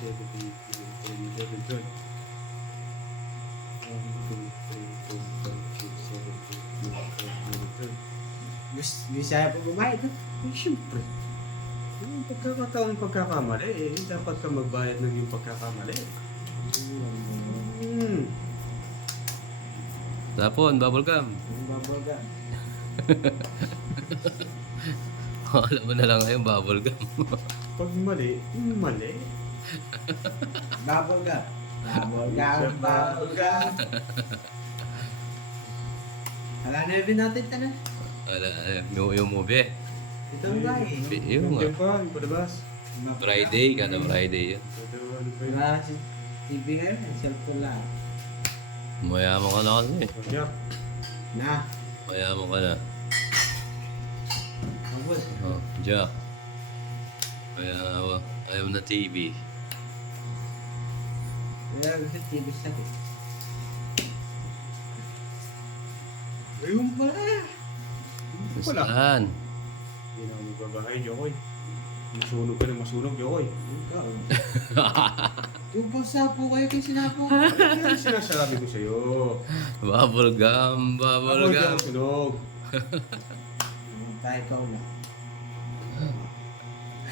7, 8, 9, 10, 11, 12. 1, 2, 3, 4, 5, 6, 7, 8, 9, 10, 11, 12. Bisaya pa bumayad, ha? Eh, syempre. Yung pagkakataon pagkakamali, eh, dapat ka magbayad ng yung pagkakamali. Tapon, bubble gum. Bubble gum. Alam mo na lang ngayon, bubble gum. Pag mali, mali. Bubble gum. Bubble gum. Bubble gum. Hala na yun natin ta na. Wala, yung movie. Ito ang guy. Yung Nandiyan pa, yung palabas. Friday, kada Friday yun. Wala si TV ngayon, ang cellphone lang. Mayaman ka na kasi. Yak. Na. Mayaman ka na. Bubble. Oh, Jack. Ayaw na TV. Wala gusto TV sa akin. Ayun pala. Wala. Saan? Hindi na ako magbabahay, Jokoy. Masunog ka na masunog, Jokoy. Ikaw. Tubaw sapo kayo kung sinapo. Ano sinasabi ko sa'yo? Bubble gum, bubble Ako gum. ang sunog. Tayo ikaw lang.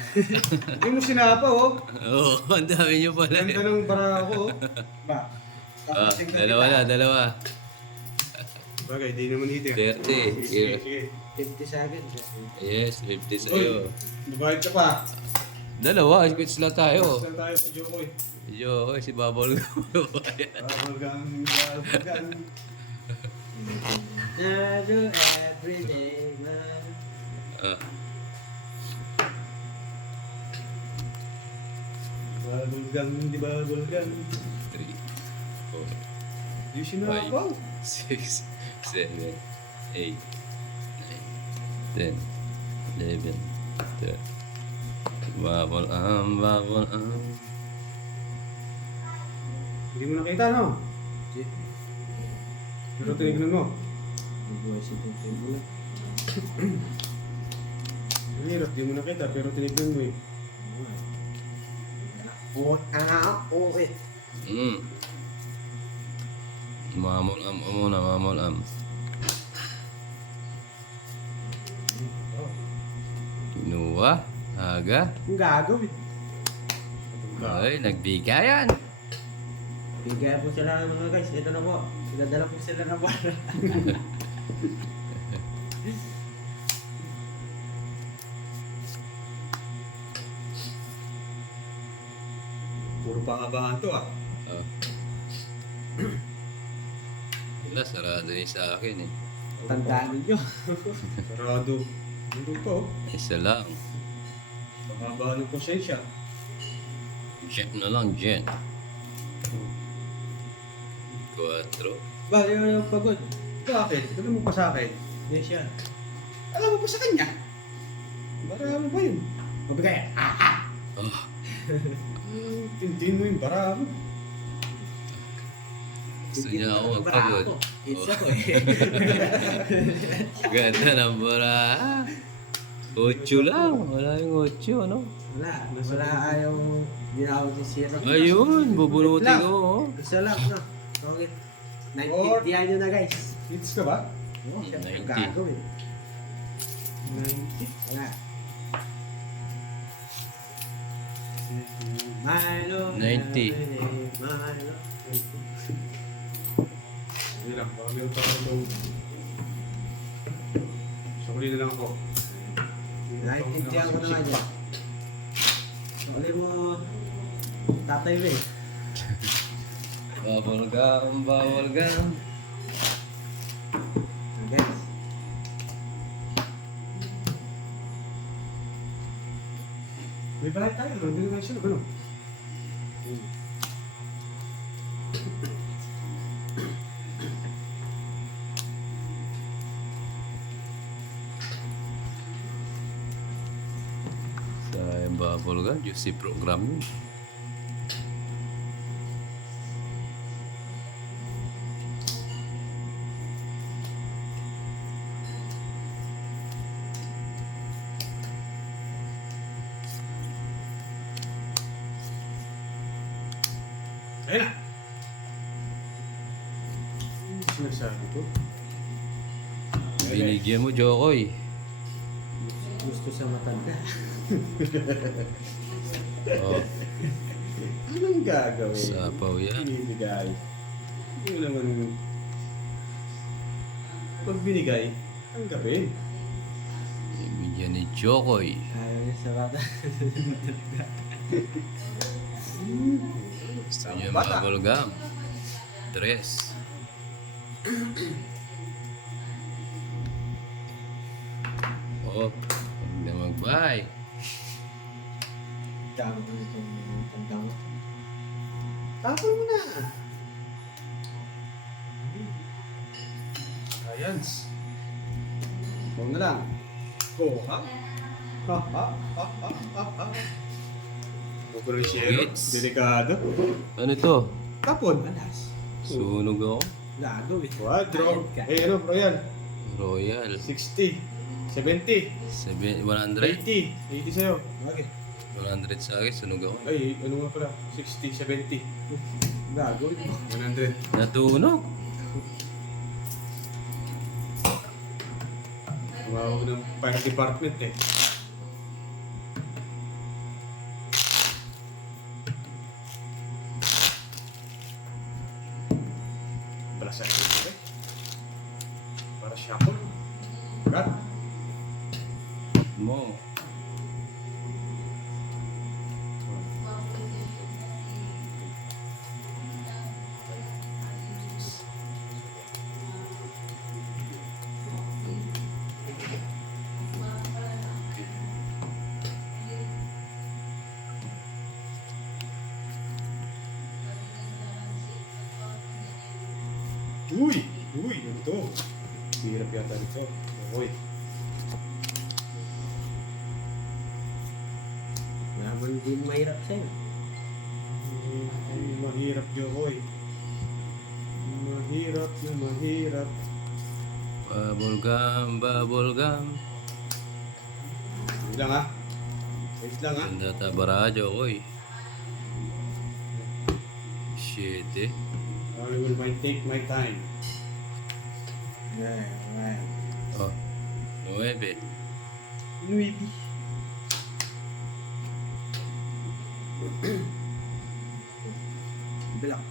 Hindi mo sinapa, oh. Oo, ang dami nyo pala. Ganda ng bara ko, oh. Ba? Ah, dalawa na, dalawa. Bagay, di naman hitir. 30. Sige, sige. 50 sa akin. Yes, 50 Uy, sa'yo. nabayad ka pa. Dalawa, squits lang tayo. Basta tayo si Jokoy. Yo, si bubble gum. Babagang, babagang. Nado everyday man. Ah, Babagang, di babagang. 3, 4, Di sinapaw. 6, 7, 8, 9, 10, 11, 12. Bubble bubble Hindi mo nakita, no? Pero tinignan mo. Bubuhay si Tutoy mo. Ang hirap, di mo nakita, pero tinignan mo eh. Okay. Mamol muna, mamol Kinuha, aga. Ang gagawin. Ay, nagbigayan. Bigyan po sila ng mga guys. Ito na po. Pinadala po sila ng bara. Puro pangabahan to, ah. Oh. Wala, sarado yun sa akin eh. Tandaan ninyo. Sarado. Hindi pa, oh. Isa lang. Pangabahan ng konsensya. Jen na lang, Jen. 4. Ba, yung pagod. Bakit? Alam mo pa sa akin? Hindi siya. Alam mo pa sa kanya? Bara mo ba yun? Mabigay. Oh, Tindihin mo yung bara mo. gusto niya ako magpagod. It's Oh. ako eh. Ganda ng bara. 8 lang. Wala yung 8, ano? Wala. Wala ayaw ginawag si Sierra. Ayun, bubunutin ko. Oh. Isa lang, no? Okay. Or- 90 nyo na guys. Hits ka ba? Oo, siya 90. ang gagawin. 90. Wala. Milo. 90. Milo. Hindi lang, baka meron pa ako daw. Sukuli na lang ako. Naintindihan ko na nga dyan. Suli mo, Tatay Ray. Bubble gum, bubble gum. Guys. May bahay tayo, no? Hindi naman sila, ano? Sa bubble gum, juicy program yun. Ayun na. Ano sinasabi ko? Binigyan mo, Jokoy. Gusto sa matanda. Oh, Anong gagawin? sapaw yan. Binibigay. Hindi mo naman... Pag binigay, tanggapin. Binigyan ni Jokoy. Ayaw niya sa bata. Gusto niya bubble gum. Dress. Oh, huwag na mag-bye. Tama ko itong tanda mo. Tapon mo na. Science. Huwag na lang. Oh, ha? Ha, ha, ha, ha, ha, ha. Huwag ko ng shero. Gits. Delikado. Ano to? Tapon. Malas. Sunog ako. Lago eh. Quadro. Eh, ano, Royal? Royal. 60. 70. 100. 80. 80 sa'yo. Bakit? 100 sa akin, sunog ako. Ay, ano nga pala? 60, 70. Lago ito. 100. Natunog. Tumawag ng fire department eh. Para sa akin eh. Para shuffle. Cut. Mo. Uy! Uy! Ano to? Hirap yata nito. Uy. Naman hindi mahirap sa'yo. Ay, mahirap Jokoy. Mahirap na mahirap. Bubble gum, bubble gum. Wait lang ha. Wait lang ha. Ganda tabara, Jokoy. Shit eh. I will take my time. Ayan. Oh. 9. Nuibi. Bilak.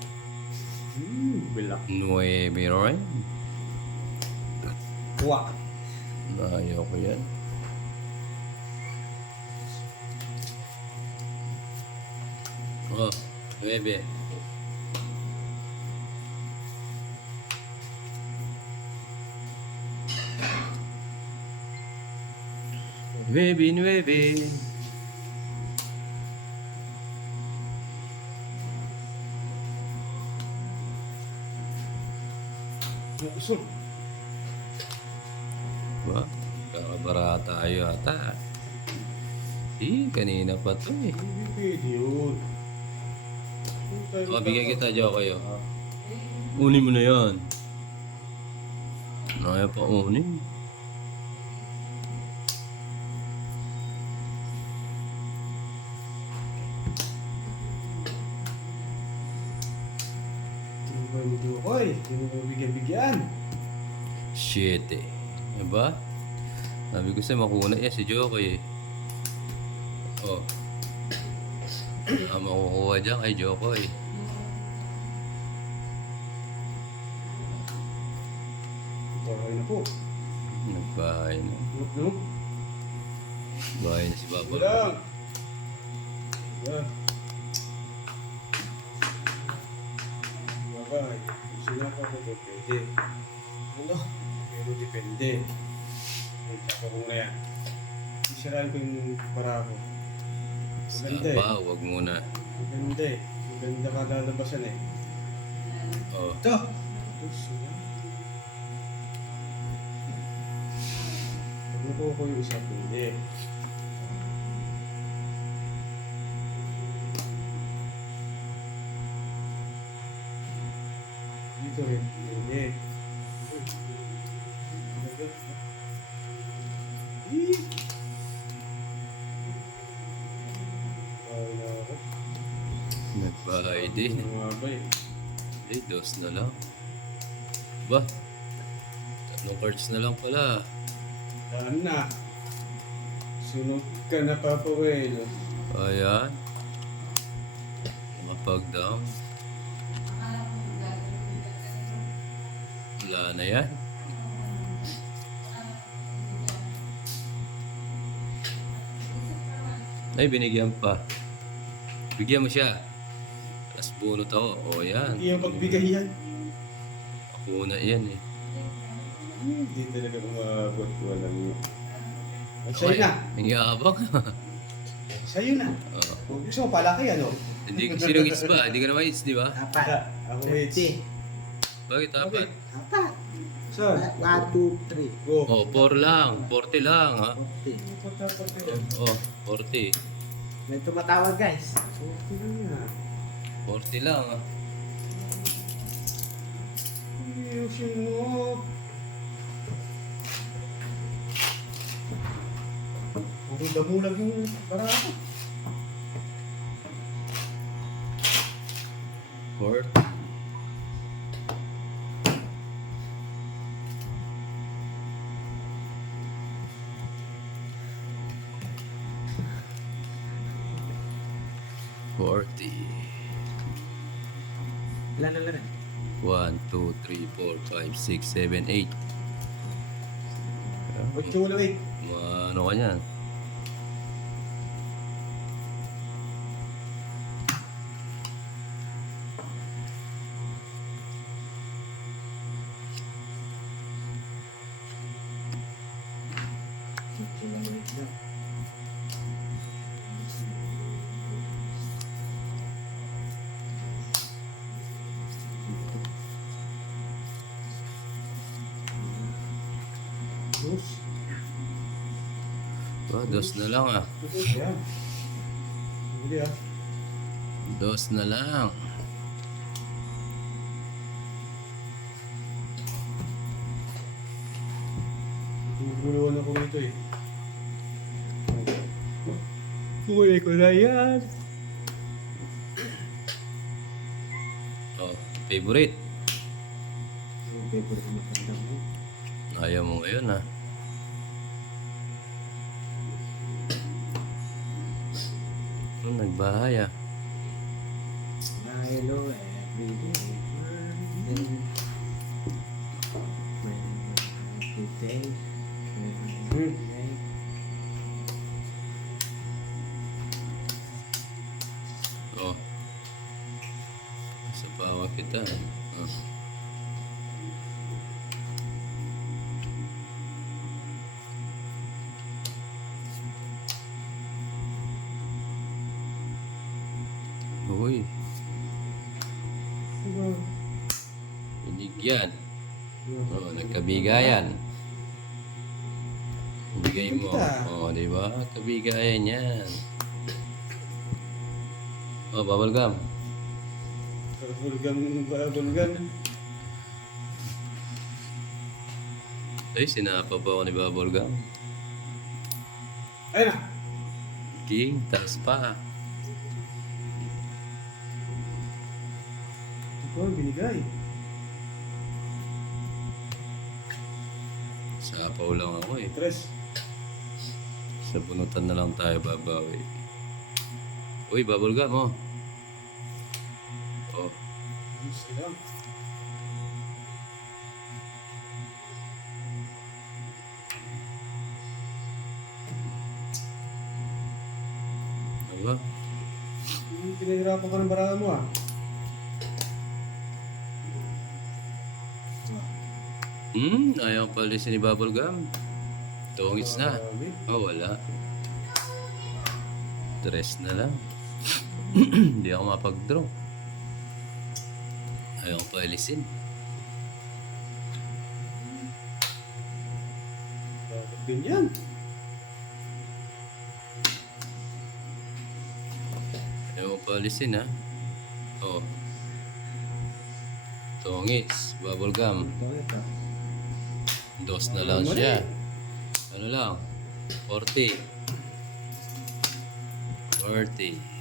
Bilak. 9 rin. Kuha. Ayaw ko yan. Oh, 9. Nueve, 9. Usog. Ba? Kakabara tayo ata. Kanina pa to eh. Hindi pwede yun. Oh, bigyan kita, Jokoy. Oh. Unin mo na yan. Naya pa unin. Hindi ba yung Jokoy? Hindi mo bigyan-bigyan. Shit eh. Diba? Sabi ko sa'yo, makuna yan si Jokoy eh. Oh. Makukuha dyan kay Jokoy. Okay na po. Nagbahay na. No? Bahay na si Baba. Walang. Yeah. Bagay. Gusto na ako ito, pwede. Ano? Pero depende. Wait, ako kung na yan. Isiraan ko yung para ko. Maganda eh. Saba, wag muna. Maganda eh. Maganda ka lalabasan eh. Oh. Ito! Ito siya. Pag nakuha ko yung isa, pwede. Dito rin, pwede. Ay, nako. Nagbahay Bahay din. Bumabay. Eh, dos na lang. Ba? Tatlong cards na lang pala. Daan na. Sunog ka na, Papa Well. Ayan. Mapag-down. Wala na yan. Ay, binigyan pa. Bigyan mo siya. Tapos bunot ako. O, yan. Hindi yung pagbigay yan. Ako na yan eh. Hindi talaga umabot. Walang yun. Ay, sa'yo na. Ang yabang. Sa'yo na. Oo. Kung gusto mo pala kay ano? Hindi, sinong hits ba? Hindi ka naman hits, di ba? Apat. Ako hits. 30. Bakit apat? Apat. Saan? 1, 2, 3. Go. Oh, 4 lang. 40 lang, ha? 40. Oh, 40. May tumatawag guys. Okay lang yan. 40 lang, ha? Ayusin mo. Puro damulag yung barato. 40. Ilan na lang? 1, 2, 3, 4, 5, 6, 7, 8. Ocho ulo 8. Ano ka niyan? Dos. Oh, dos na lang, ah. Yan. Hindi ah. Dos na lang. Guguluhan ako nito eh. Huli ko na yan. Oh, favorite. Yung favorite ko matandang mo. Ayaw mo ngayon, ha? Nagbahay, ah. Hello everyday. Everyday. Everyday. Oh. Sa bawa kita, oh. Uy, binigyan. Oh, nagkabigayan. Bigay mo. Oh, di ba? Kabigayan yan. Oh, bubble gum. Bulgan. Ay, sinapa pa ako ni bubble gum. Ayun na. King, taas pa. Ito ang binigay. Sapaw lang ako eh. Tres. Sa bunutan na lang tayo babawi. Uy, bubble gum, oh. Oh, Gusto lang. diba? Pinahirapan ka ng barahan mo ah. Ayaw palisin ni bubble gum. Tungits na. Marami. Oh, wala. Tres na lang. Hindi ako mapag-draw. Ayaw ko paalisin. Bakit din yan? Ayaw ko paalisin, ha. Oh. Tungits. Bubble gum. Ito. Dos na lang siya. Ano lang? 40. 40.